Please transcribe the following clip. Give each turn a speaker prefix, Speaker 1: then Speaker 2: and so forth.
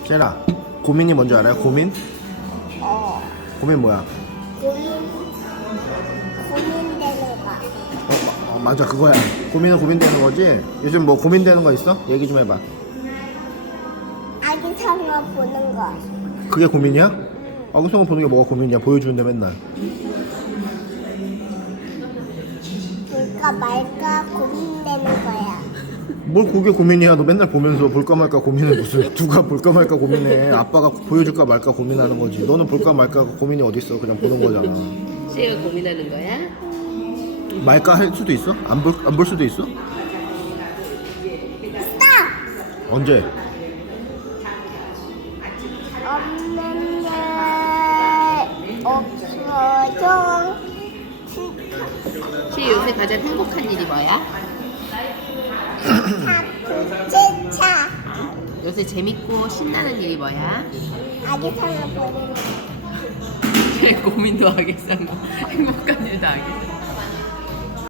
Speaker 1: 쟤라, 고민이 뭔지 알아요? 고민?
Speaker 2: 어.
Speaker 1: 고민 뭐야?
Speaker 2: 고민되는 거.
Speaker 1: 맞아, 그거야. 고민은 고민되는 거지? 요즘 뭐 고민되는 거 있어? 얘기 좀 해봐.
Speaker 2: 아기 상어 보는 거.
Speaker 1: 그게 고민이야? 아구성어 보는 게 뭐가 고민이야? 보여주는데 맨날.
Speaker 2: 볼까 말까 고민되는 거야.
Speaker 1: 뭘 그게 고민이야? 너 맨날 보면서 볼까 말까 고민을 무슨 누가 볼까 말까 고민해. 아빠가 보여줄까 말까 고민하는 거지. 너는 볼까 말까 고민이 어딨어? 그냥 보는 거잖아.
Speaker 3: 씨가 고민하는 거야?
Speaker 1: 말까 할 수도 있어? 안 볼 수도 있어?
Speaker 2: 스탑!
Speaker 1: 언제?
Speaker 2: 없는 게 없어져.
Speaker 3: 씨 요새 가장 행복한 일이 뭐야?
Speaker 2: 차.
Speaker 3: 요새 재밌고 신나는 일이 뭐야?
Speaker 2: 아기 상어 보는 거.
Speaker 3: 고민도 하겠어. 행복한 일도 하겠어.